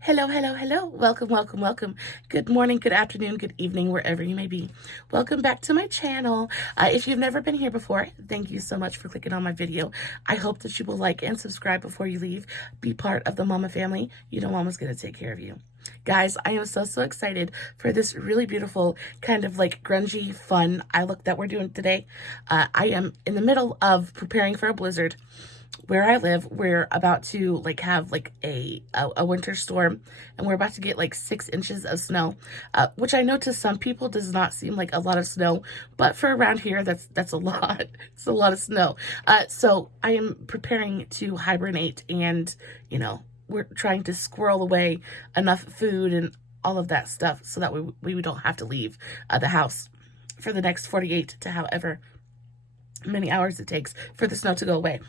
Hello, hello, hello. Welcome, welcome, welcome. Good morning, good afternoon, good evening, wherever you may be. Welcome back to my channel. If you've never been here before, thank you so much for clicking on my video. I hope that you will like and subscribe before you leave. Be part of the mama family. You know mama's going to take care of you. Guys, I am so excited for this really beautiful kind of like grungy fun eye look that we're doing today. I am in the middle of preparing for a blizzard. Where I live, we're about to have a winter storm, and we're about to get like 6 inches of snow, which I know to some people does not seem like a lot of snow, but for around here, that's a lot. It's a lot of snow. So I am preparing to hibernate, and we're trying to squirrel away enough food and all of that stuff so that we don't have to leave the house for the next 48 to however many hours it takes for the snow to go away.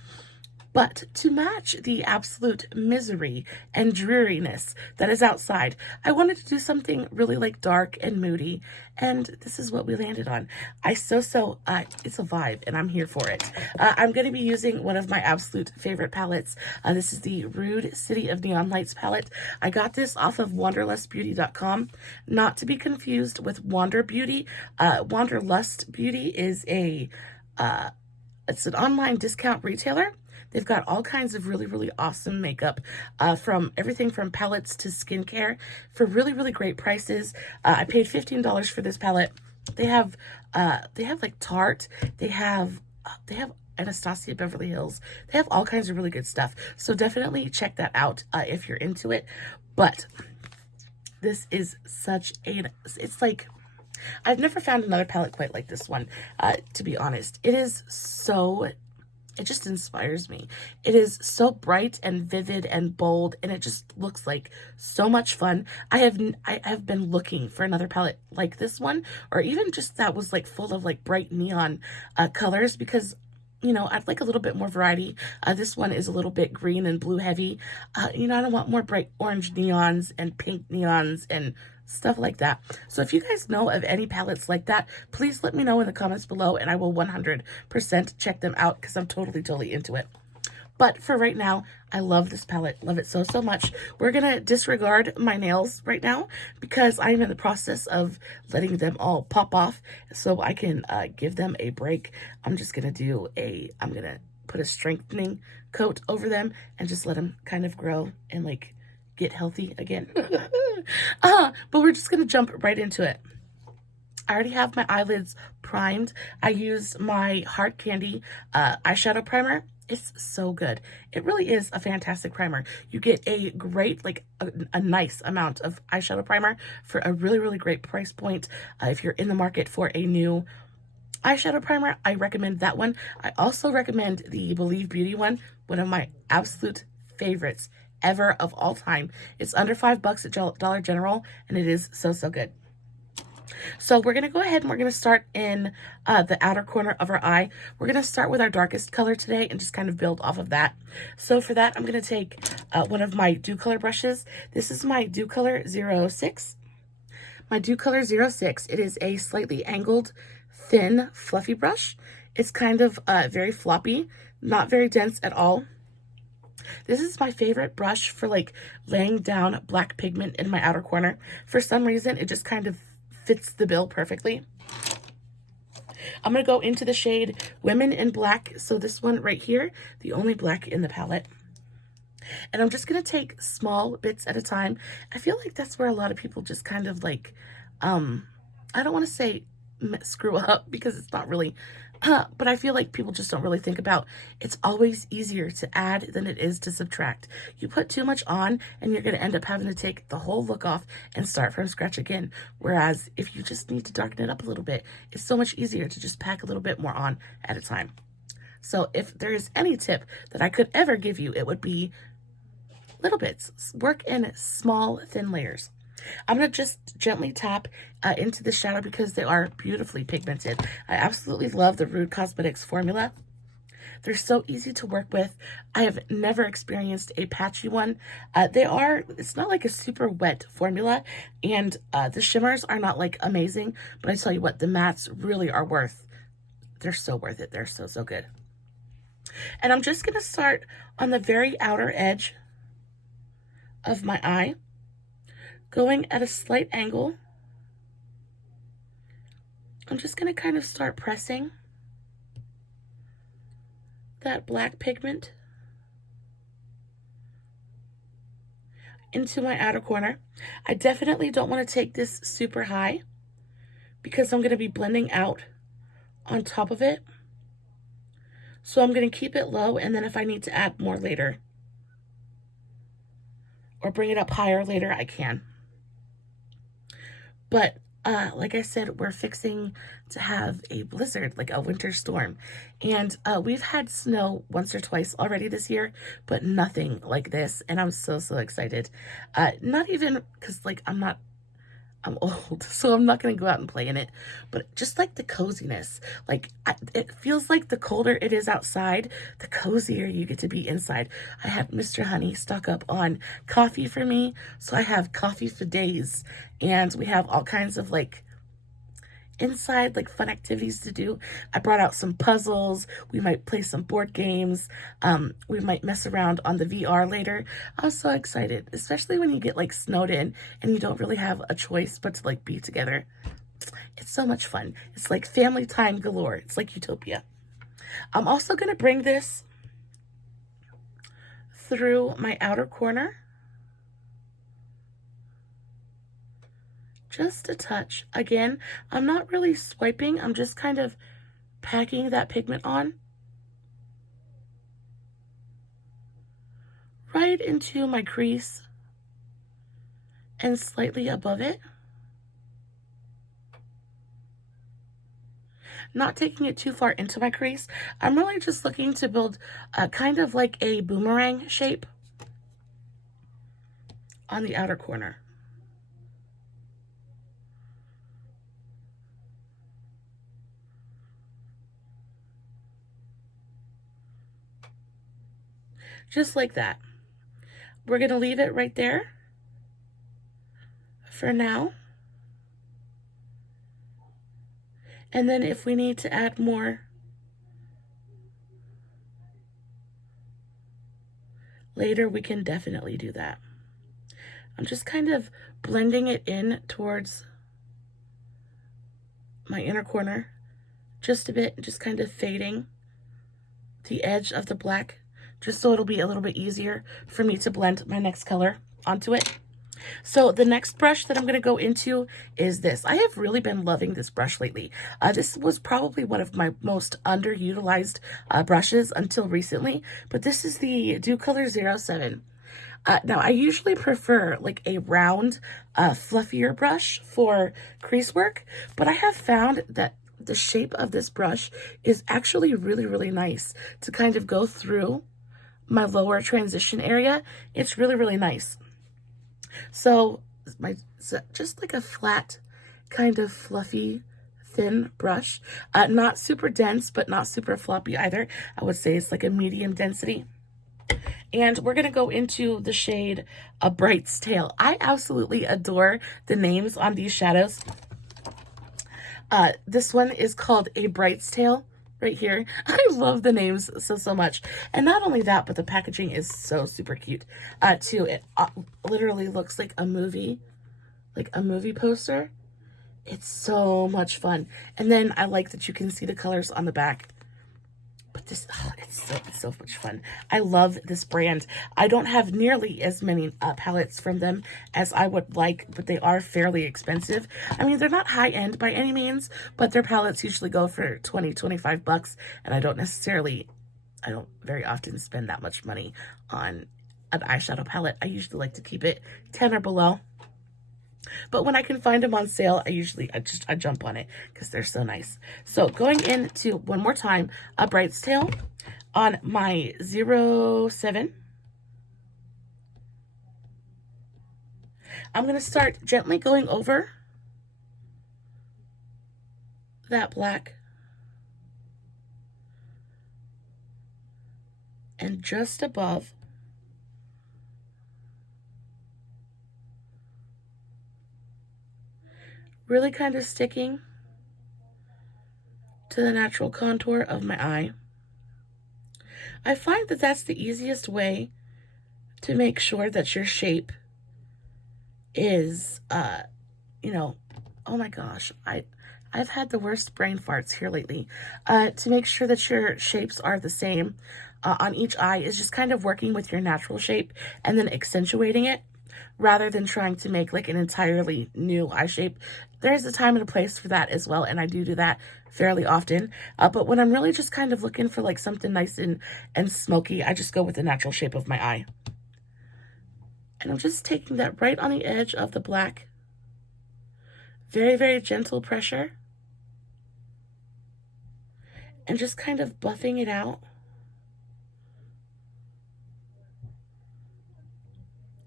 But to match the absolute misery and dreariness that is outside, I wanted to do something really dark and moody, and this is what we landed on. It's a vibe, and I'm here for it. I'm going to be using one of my absolute favorite palettes. This is the Rude City of Neon Lights palette. I got this off of wanderlustbeauty.com, not to be confused with Wander Beauty. Wanderlust Beauty is it's an online discount retailer. They've got all kinds of really awesome makeup, from everything from palettes to skincare for really great prices. I paid $15 for this palette. They have like Tarte. They have Anastasia Beverly Hills. They have all kinds of really good stuff. So definitely check that out if you're into it. But this is it's like, I've never found another palette quite like this one, to be honest. It just inspires me. It is so bright and vivid and bold, and it just looks like so much fun. I have been looking for another palette like this one, or even just that was like full of like bright neon colors, because I'd like a little bit more variety. This one is a little bit green and blue heavy. I don't want more bright orange neons and pink neons and stuff like that. So if you guys know of any palettes like that, please let me know in the comments below, and I will 100% check them out because I'm totally into it. But for right now, I love this palette. Love it so much. We're going to disregard my nails right now because I'm in the process of letting them all pop off so I can give them a break. I'm just going to I'm going to put a strengthening coat over them and just let them kind of grow and like get healthy again. But we're just going to jump right into it. I already have my eyelids primed. I used my Heart Candy eyeshadow primer. It's so good. It really is a fantastic primer. You get a great, a nice amount of eyeshadow primer for a really great price point. If you're in the market for a new eyeshadow primer, I recommend that one. I also recommend the Believe Beauty one of my absolute favorites ever of all time. It's under $5 at Dollar General, and it is so good. So we're going to go ahead and we're going to start in the outer corner of our eye. We're going to start with our darkest color today and just kind of build off of that. So for that, I'm going to take one of my Dew Color brushes. This is my Dew Color 06. My Dew Color 06. It is a slightly angled, thin, fluffy brush. It's kind of very floppy, not very dense at all. This is my favorite brush for laying down black pigment in my outer corner. For some reason, it just kind of fits the bill perfectly. I'm going to go into the shade Women in Black. So this one right here, the only black in the palette. And I'm just going to take small bits at a time. I feel like that's where a lot of people just kind of I don't want to say screw up because it's not really, but I feel like people just don't really think about it's always easier to add than it is to subtract. You put too much on and you're going to end up having to take the whole look off and start from scratch again. Whereas if you just need to darken it up a little bit, it's so much easier to just pack a little bit more on at a time. So if there is any tip that I could ever give you, it would be little bits. Work in small, thin layers. I'm going to just gently tap into the shadow because they are beautifully pigmented. I absolutely love the Rude Cosmetics formula. They're so easy to work with. I have never experienced a patchy one. It's not like a super wet formula, and the shimmers are not amazing, but I tell you what, the mattes really are they're so worth it. They're so good. And I'm just going to start on the very outer edge of my eye. Going at a slight angle, I'm just going to kind of start pressing that black pigment into my outer corner. I definitely don't want to take this super high because I'm going to be blending out on top of it. So I'm going to keep it low, and then if I need to add more later or bring it up higher later, I can. But like I said, we're fixing to have a blizzard, like a winter storm. And we've had snow once or twice already this year, but nothing like this. And I'm so, so excited. Not even because, like, I'm old, so I'm not going to go out and play in it, but just like the coziness, like it feels like the colder it is outside, the cozier you get to be inside. I had Mr. Honey stock up on coffee for me, so I have coffee for days, and we have all kinds of like inside like fun activities to do. I brought out some puzzles. We might play some board games. We might mess around on the VR later. I'm so excited, especially when you get like snowed in and you don't really have a choice but to like be together. It's so much fun. It's like family time galore. It's like utopia. I'm also going to bring this through my outer corner. Just a touch. Again, I'm not really swiping. I'm just kind of packing that pigment on right into my crease and slightly above it. Not taking it too far into my crease. I'm really just looking to build kind of like a boomerang shape on the outer corner. Just like that. We're going to leave it right there for now. And then if we need to add more later, we can definitely do that. I'm just kind of blending it in towards my inner corner just a bit, just kind of fading the edge of the black, just so it'll be a little bit easier for me to blend my next color onto it. So the next brush that I'm going to go into is this. I have really been loving this brush lately. This was probably one of my most underutilized brushes until recently, but this is the Dew Color 07. Now, I usually prefer like a round, fluffier brush for crease work, but I have found that the shape of this brush is actually really, really nice to kind of go through my lower transition area. It's really, really nice. So just like a flat, kind of fluffy, thin brush. Not super dense, but not super floppy either. I would say it's like a medium density. And we're going to go into the shade A Bright's Tale. I absolutely adore the names on these shadows. This one is called A Bright's Tale right here. I love the names so much. And not only that, but the packaging is so super cute too. It literally looks like a movie poster. It's so much fun. And then I like that you can see the colors on the back. But this, it's so much fun. I love this brand. I don't have nearly as many palettes from them as I would like, but they are fairly expensive. I mean, they're not high end by any means, but their palettes usually go for 20, 25 bucks. And I don't very often spend that much money on an eyeshadow palette. I usually like to keep it 10 or below. But when I can find them on sale, I jump on it because they're so nice. So going into, one more time, A Bright's Tale on my 07. I'm going to start gently going over that black and just above really kind of sticking to the natural contour of my eye. I find that that's the easiest way to make sure that your shape is, you know, oh my gosh, I've had the worst brain farts here lately. To make sure that your shapes are the same on each eye is just kind of working with your natural shape and then accentuating it rather than trying to make like an entirely new eye shape. There's a time and a place for that as well, and I do that fairly often. But when I'm really just kind of looking for like something nice and smoky, I just go with the natural shape of my eye. And I'm just taking that right on the edge of the black. Very, very gentle pressure. And just kind of buffing it out.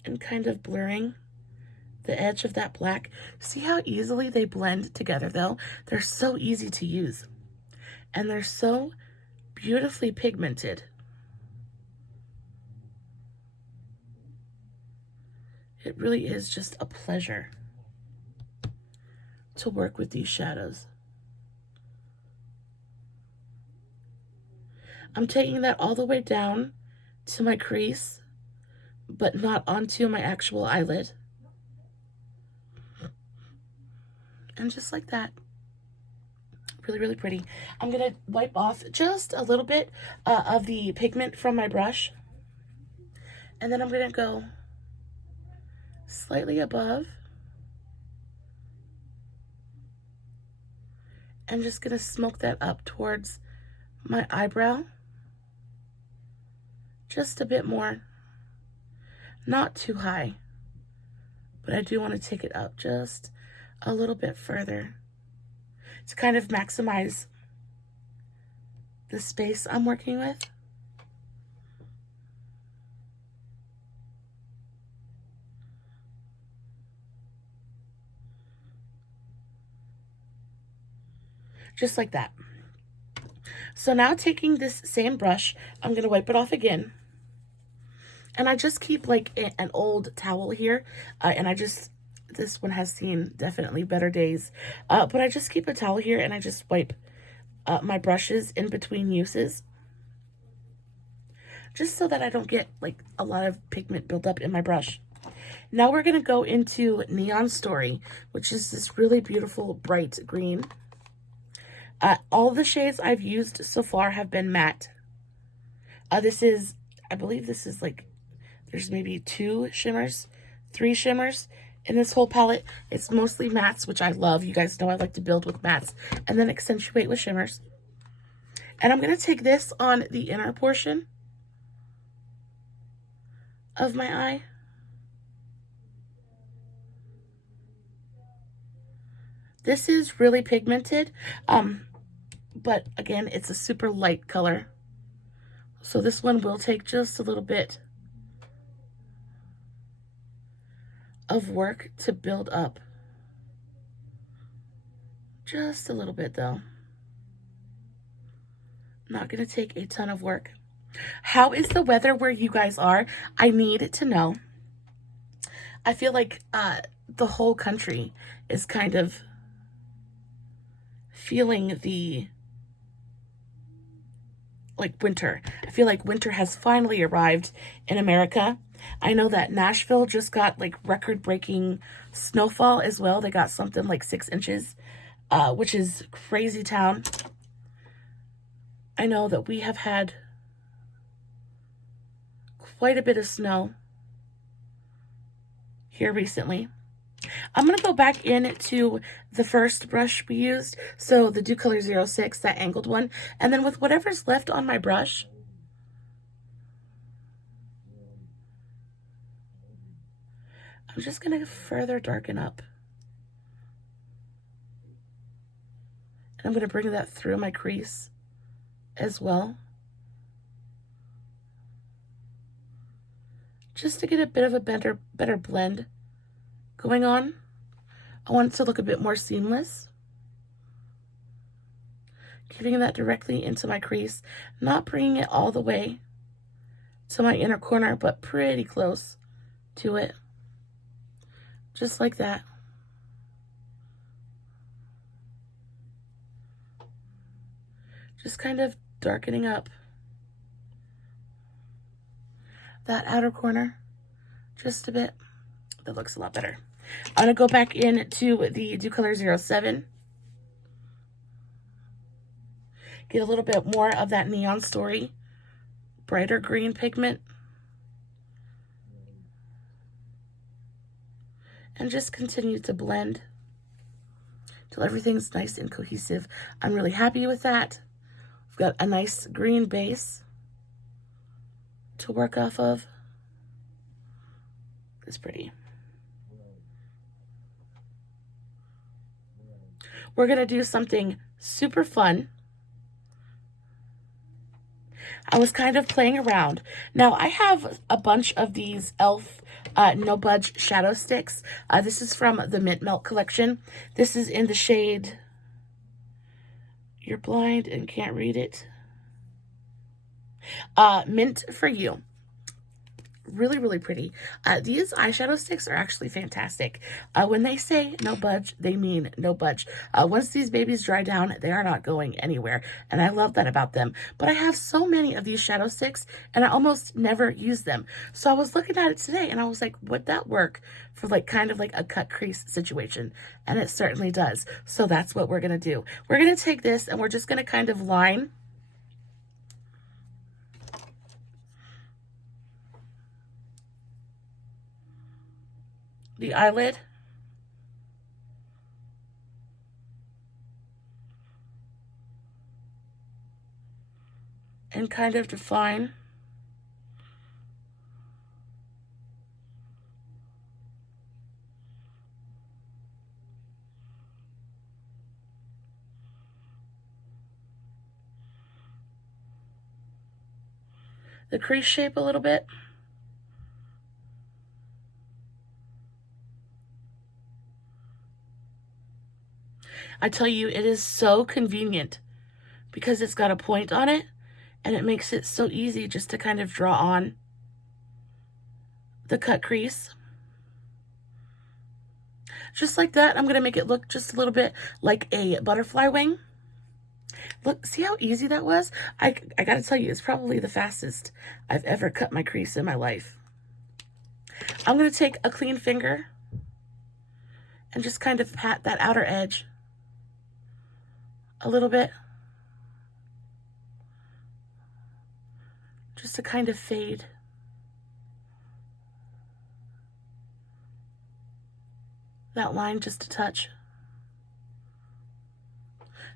And kind of blurring the edge of that black. See how easily they blend together though? They're so easy to use. And they're so beautifully pigmented. It really is just a pleasure to work with these shadows. I'm taking that all the way down to my crease, but not onto my actual eyelid. And just like that. Really, really pretty. I'm going to wipe off just a little bit of the pigment from my brush. And then I'm going to go slightly above. I'm just going to smoke that up towards my eyebrow. Just a bit more. Not too high. But I do want to take it up just a little bit further to kind of maximize the space I'm working with. Just like that. So now taking this same brush, I'm going to wipe it off again. And I just keep like an old towel here. This one has seen definitely better days. But I just keep a towel here and I just wipe my brushes in between uses. Just so that I don't get like a lot of pigment built up in my brush. Now we're going to go into Neon Story, which is this really beautiful bright green. All the shades I've used so far have been matte. I believe this is like, there's maybe 2 shimmers, 3 shimmers in this whole palette. It's mostly mattes, which I love. You guys know I like to build with mattes and then accentuate with shimmers. And I'm going to take this on the inner portion of my eye. This is really pigmented, but again, it's a super light color. So this one will take just a little bit of work to build up. Just a little bit though. Not gonna take a ton of work. How is the weather where you guys are? I need to know. I feel like the whole country is kind of feeling the winter. I feel like winter has finally arrived in America. I know that Nashville just got like record-breaking snowfall as well. They got something like 6 inches, which is crazy town. I know that we have had quite a bit of snow here recently. I'm going to go back into the first brush we used, so the Dew Color 06, that angled one, and then with whatever's left on my brush, I'm just going to further darken up. And I'm going to bring that through my crease as well, just to get a bit of a better blend going on. I want it to look a bit more seamless. Giving that directly into my crease, not bringing it all the way to my inner corner, but pretty close to it. Just like that. Just kind of darkening up that outer corner just a bit. That looks a lot better. I'm going to go back into the Dew Color 07. Get a little bit more of that Neon Story, brighter green pigment. And just continue to blend till everything's nice and cohesive. I'm really happy with that. We've got a nice green base to work off of. It's pretty. We're going to do something super fun. I was kind of playing around. Now, I have a bunch of these e.l.f. No Budge Shadow Sticks. This is from the Mint Melt collection. This is in the shade, you're blind and can't read it, Mint for You. Really, really pretty. These eyeshadow sticks are actually fantastic. When they say no budge, they mean no budge. Once these babies dry down, they are not going anywhere, and I love that about them. But I have so many of these shadow sticks, and I almost never use them. So I was looking at it today, and I was like, would that work for like kind of like a cut crease situation? And it certainly does. So that's what we're gonna do. We're gonna take this, and we're just gonna kind of line the eyelid, and kind of define the crease shape a little bit. I tell you, it is so convenient because it's got a point on it, and it makes it so easy just to kind of draw on the cut crease. Just like that, I'm going to make it look just a little bit like a butterfly wing. Look, see how easy that was? I got to tell you, it's probably the fastest I've ever cut my crease in my life. I'm going to take a clean finger and just kind of pat that outer edge a little bit, just to kind of fade that line just a touch,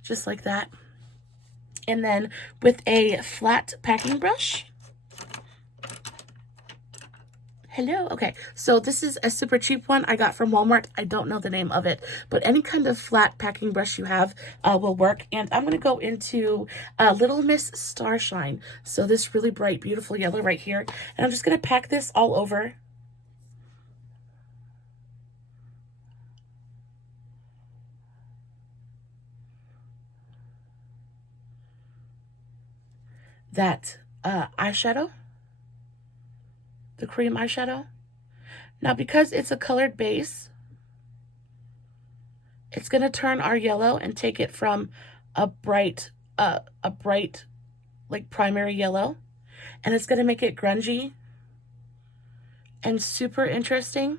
just like that. And then with a flat packing brush, hello. Okay, so this is a super cheap one I got from Walmart. I don't know the name of it, but any kind of flat packing brush you have will work. And I'm going to go into Little Miss Starshine. So this really bright, beautiful yellow right here. And I'm just going to pack this all over. That eyeshadow. The cream eyeshadow. Now, because it's a colored base, it's going to turn our yellow and take it from a bright like primary yellow, and it's going to make it grungy and super interesting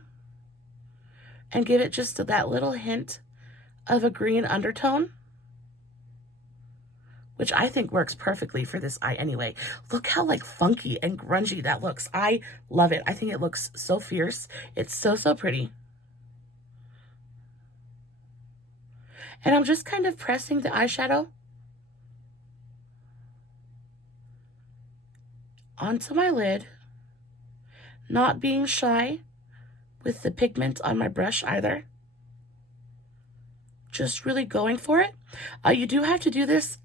and give it just that little hint of a green undertone, which I think works perfectly for this eye anyway. Look how like funky and grungy that looks. I love it. I think it looks so fierce. It's so, so pretty. And I'm just kind of pressing the eyeshadow onto my lid, not being shy with the pigment on my brush either. Just really going for it. You do have to do this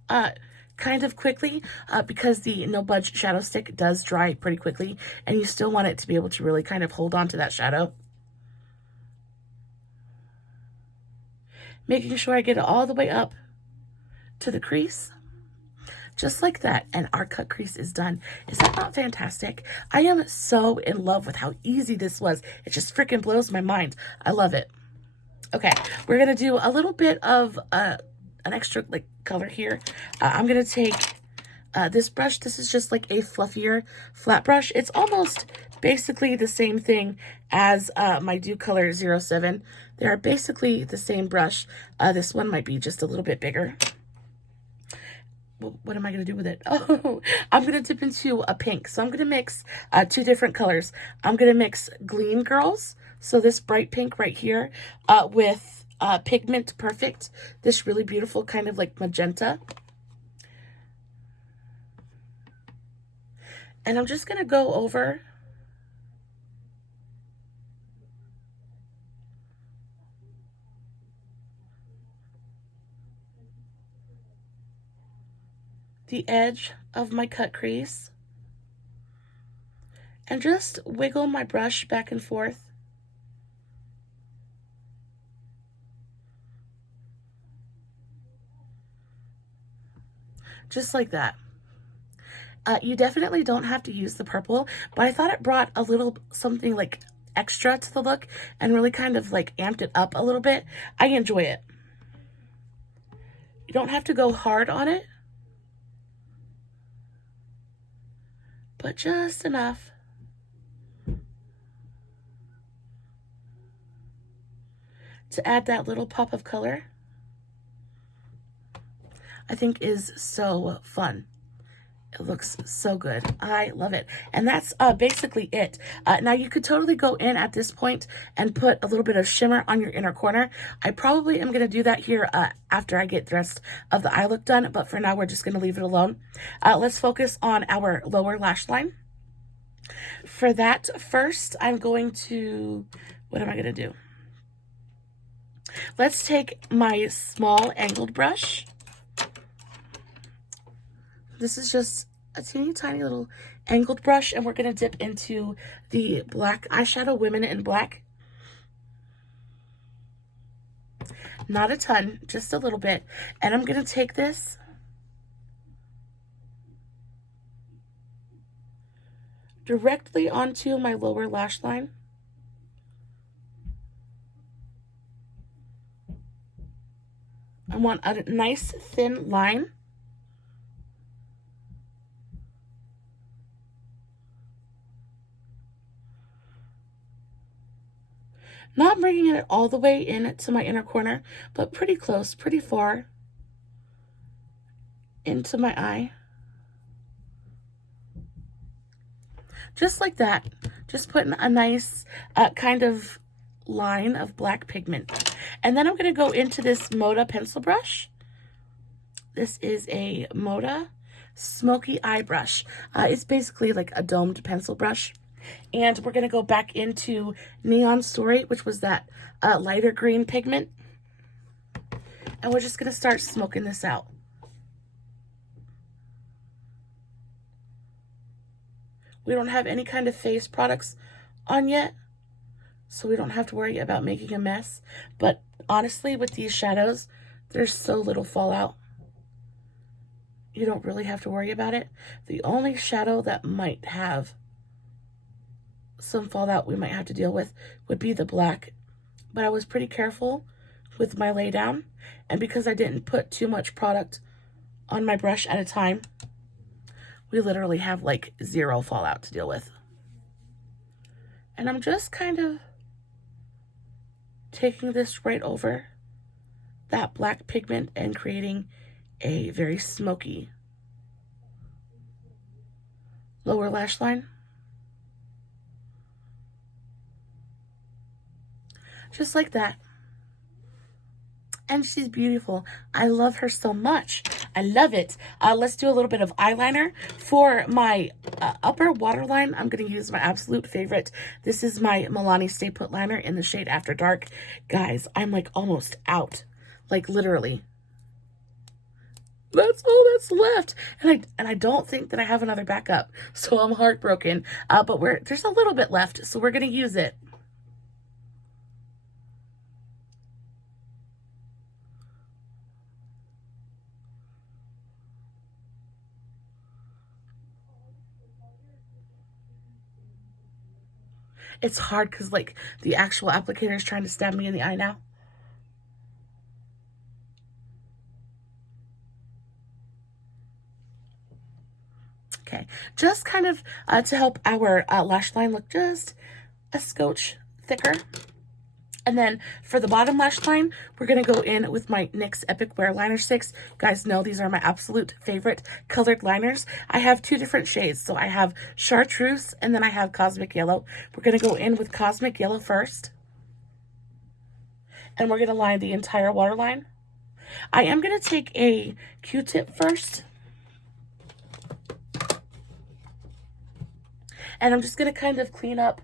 kind of quickly because the No Budge Shadow Stick does dry pretty quickly, and you still want it to be able to really kind of hold on to that shadow. Making sure I get it all the way up to the crease. Just like that, and our cut crease is done. Is that not fantastic? I am so in love with how easy this was. It just freaking blows my mind. I love it. Okay, we're gonna do a little bit of an extra like color here. I'm gonna take this brush. This is just like a fluffier flat brush. It's almost basically the same thing as my Dew Color 07. They are basically the same brush. This one might be just a little bit bigger. What am I going to do with it? Oh, I'm going to dip into a pink. So I'm going to mix two different colors. I'm going to mix Gleam Girls, so this bright pink right here, with Pigment Perfect, this really beautiful kind of like magenta. And I'm just going to go over the edge of my cut crease and just wiggle my brush back and forth. Just like that. You definitely don't have to use the purple, but I thought it brought a little something like extra to the look and really kind of like amped it up a little bit. I enjoy it. You don't have to go hard on it, but just enough to add that little pop of color. I think is so fun. It looks so good. I love it. And that's basically it. Now you could totally go in at this point and put a little bit of shimmer on your inner corner. I probably am going to do that here after I get the rest of the eye look done. But for now, we're just going to leave it alone. Let's focus on our lower lash line. For that, first, I'm going to... What am I going to do? Let's take my small angled brush. This is just a teeny tiny little angled brush, and we're going to dip into the black eyeshadow, Women in Black. Not a ton, just a little bit. And I'm going to take this directly onto my lower lash line. I want a nice thin line. Not bringing it all the way in to my inner corner, but pretty close, pretty far into my eye. Just like that. Just putting a nice kind of line of black pigment. And then I'm going to go into this Moda pencil brush. This is a Moda Smoky Eye Brush. It's basically like a domed pencil brush. And we're going to go back into Neon Story, which was that lighter green pigment. And we're just going to start smoking this out. We don't have any kind of face products on yet, so we don't have to worry about making a mess. But honestly, with these shadows, there's so little fallout. You don't really have to worry about it. The only shadow that might have some fallout we might have to deal with would be the black. But I was pretty careful with my lay down, and because I didn't put too much product on my brush at a time, we literally have like zero fallout to deal with. And I'm just kind of taking this right over that black pigment and creating a very smoky lower lash line. Just like that. And she's beautiful. I love her so much. I love it. Let's do a little bit of eyeliner. For my upper waterline, I'm going to use my absolute favorite. This is my Milani Stay Put Liner in the shade After Dark. Guys, I'm like almost out. Like literally. That's all that's left. And I don't think that I have another backup. So I'm heartbroken. But there's a little bit left. So we're going to use it. It's hard because, like, the actual applicator is trying to stab me in the eye now. Okay, just kind of to help our lash line look just a scotch thicker. And then for the bottom lash line, we're going to go in with my NYX Epic Wear Liner sticks. You guys know these are my absolute favorite colored liners. I have two different shades. So I have chartreuse and then I have cosmic yellow. We're going to go in with cosmic yellow first. And we're going to line the entire waterline. I am going to take a Q-tip first. And I'm just going to kind of clean up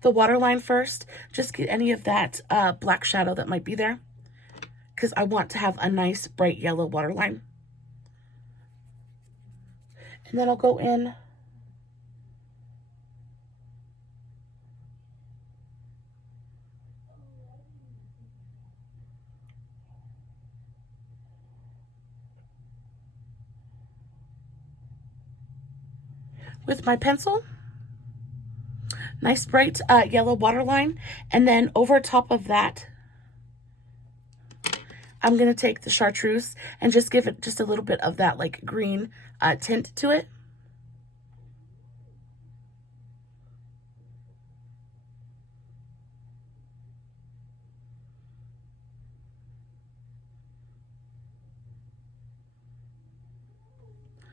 the waterline first. Just get any of that black shadow that might be there, because I want to have a nice bright yellow waterline. And then I'll go in with my pencil. Nice bright yellow waterline. And then over top of that, I'm going to take the chartreuse and just give it just a little bit of that like green tint to it.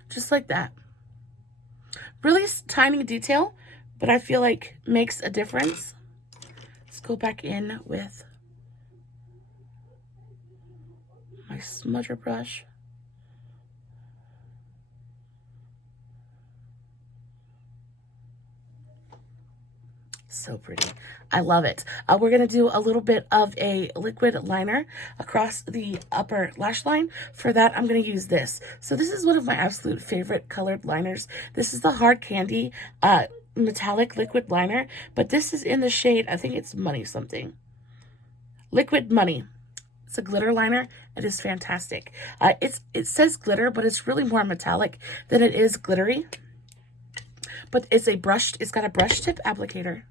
Just like that. Really tiny detail, but I feel like makes a difference. Let's go back in with my smudger brush. So pretty. I love it. We're going to do a little bit of a liquid liner across the upper lash line. For that, I'm going to use this. So this is one of my absolute favorite colored liners. This is the Hard Candy metallic liquid liner, but this is in the shade, I think it's Money something. Liquid Money. It's a glitter liner. It is fantastic. It says glitter, but it's really more metallic than it is glittery. But it's got a brush tip applicator.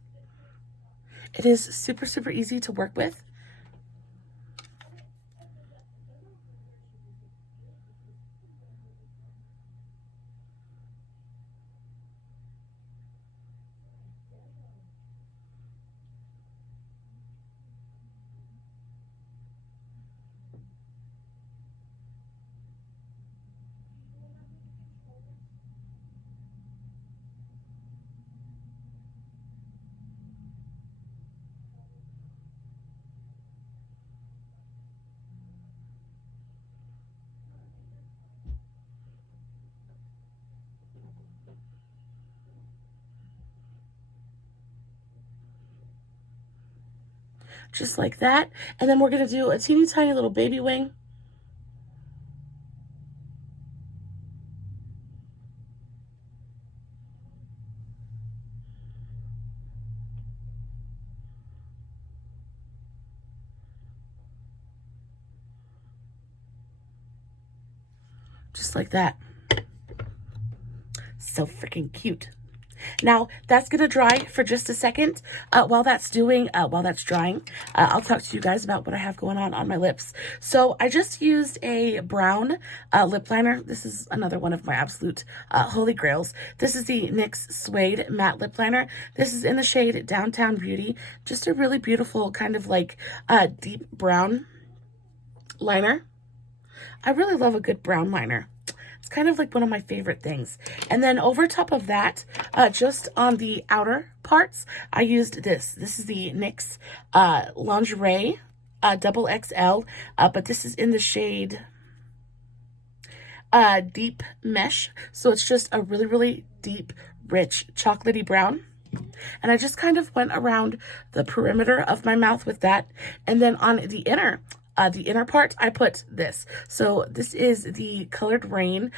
It is super, super easy to work with. Just like that. And then we're going to do a teeny tiny little baby wing. Just like that. So freaking cute. Now that's gonna dry for just a second. While that's drying, I'll talk to you guys about what I have going on my lips. So I just used a brown lip liner. This is another one of my absolute holy grails. This is the NYX Suede Matte Lip Liner. This is in the shade Downtown Beauty. Just a really beautiful kind of like deep brown liner. I really love a good brown liner. It's kind of like one of my favorite things. And then over top of that, just on the outer parts, I used this. This is the NYX Lingerie double XL, but this is in the shade Deep Mesh. So it's just a really, really deep, rich, chocolatey brown. And I just kind of went around the perimeter of my mouth with that. And then on the inner part, I put this. So this is the colored Raine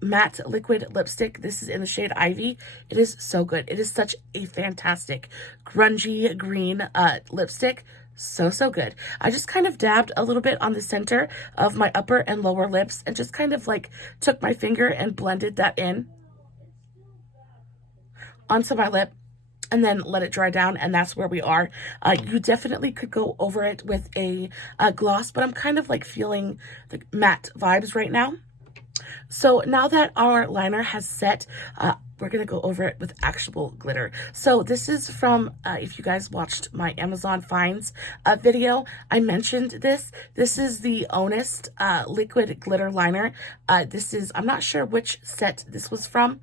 matte liquid lipstick. This is in the shade Ivy. It is so good. It is such a fantastic grungy green lipstick. So, so good. I just kind of dabbed a little bit on the center of my upper and lower lips and just kind of like took my finger and blended that in onto my lip. and then let it dry down, and that's where we are. You definitely could go over it with a gloss, but I'm kind of like feeling the matte vibes right now. So now that our liner has set, we're going to go over it with actual glitter. So this is from, if you guys watched my Amazon Finds video, I mentioned this. This is the Ownest Liquid Glitter Liner. This is, I'm not sure which set this was from,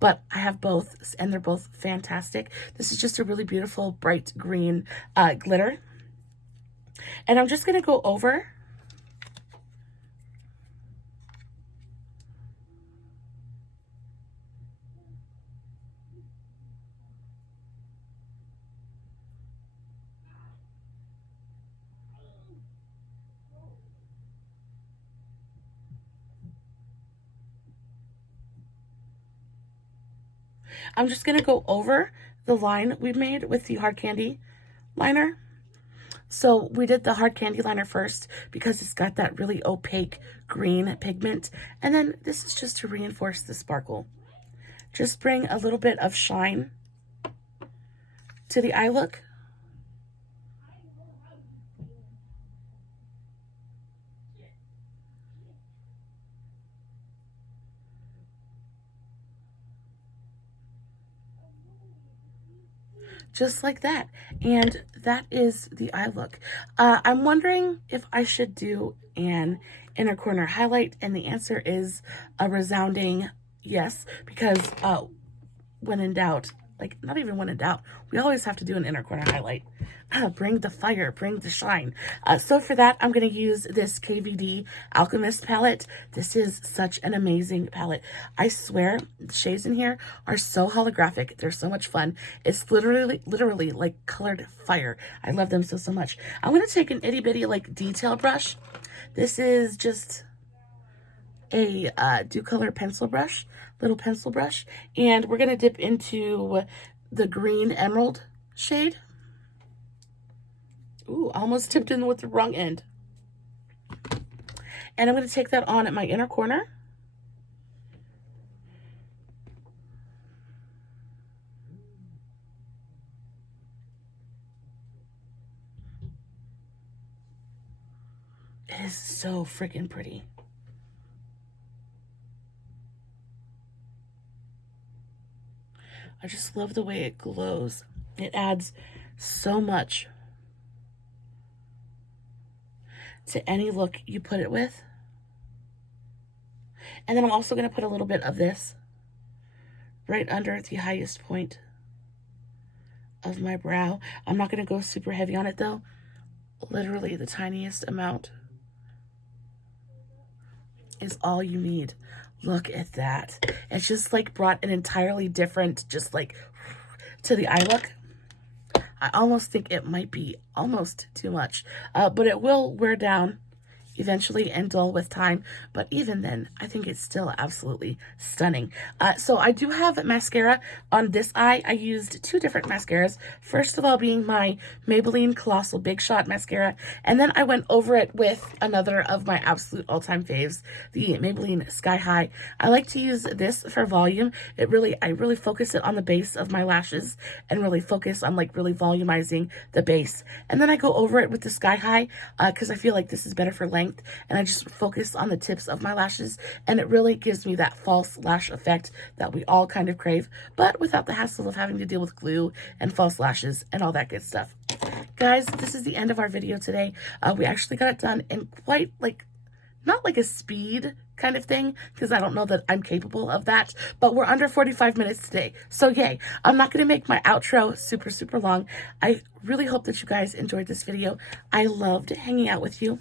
but I have both, and they're both fantastic. This is just a really beautiful bright green glitter. And I'm just going to go over I'm just going to go over the line we made with the hard candy liner. So we did the hard candy liner first because it's got that really opaque green pigment. And then this is just to reinforce the sparkle. Just bring a little bit of shine to the eye look. Just like that. And that is the eye look. I'm wondering if I should do an inner corner highlight, and the answer is a resounding yes, because when in doubt, like not even when in doubt, we always have to do an inner corner highlight. Bring the fire, bring the shine. So for that, I'm going to use this KVD Alchemist palette. This is such an amazing palette. I swear, the shades in here are so holographic. They're so much fun. It's literally like colored fire. I love them so much. I'm going to take an itty bitty like detail brush. This is just a Dew Color pencil brush, little pencil brush, and we're going to dip into the green emerald shade. Ooh, almost tipped in with the wrong end. And I'm going to take that on at my inner corner. It is so freaking pretty. I just love the way it glows. It adds so much to any look you put it with. And then I'm also going to put a little bit of this right under the highest point of my brow. I'm not going to go super heavy on it though. Literally the tiniest amount is all you need. Look at that. It's just like brought an entirely different, just like to the eye look. I almost think it might be almost too much, but it will wear down eventually and dull with time. But even then, I think it's still absolutely stunning. So I do have mascara on this eye. I used two different mascaras. First of all being my Maybeline Colossal Big Shot mascara. And then I went over it with another of my absolute all-time faves, the Maybelline Sky High. I like to use this for volume. I really focus it on the base of my lashes and really focus on like really volumizing the base. And then I go over it with the Sky High because I feel like this is better for length. And I just focus on the tips of my lashes, and it really gives me that false lash effect that we all kind of crave, but without the hassle of having to deal with glue and false lashes and all that good stuff. Guys, this is the end of our video today. We actually got it done in quite like, not like a speed kind of thing, because I don't know that I'm capable of that, but we're under 45 minutes today, so yay. I'm not going to make my outro super long. I really hope that you guys enjoyed this video. I loved hanging out with you.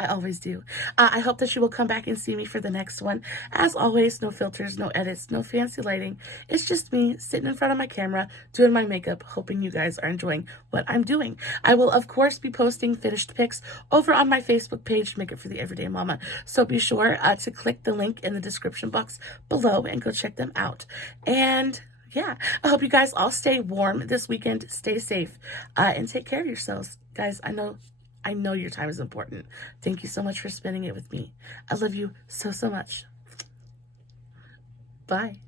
I always do. I hope that you will come back and see me for the next one. As always, no filters, no edits, no fancy lighting. It's just me sitting in front of my camera, doing my makeup, hoping you guys are enjoying what I'm doing. I will, of course, be posting finished pics over on my Facebook page, Makeup for the Everyday Mama. So be sure to click the link in the description box below and go check them out. And yeah, I hope you guys all stay warm this weekend, stay safe, and take care of yourselves. Guys, I know your time is important. Thank you so much for spending it with me. I love you so much. Bye.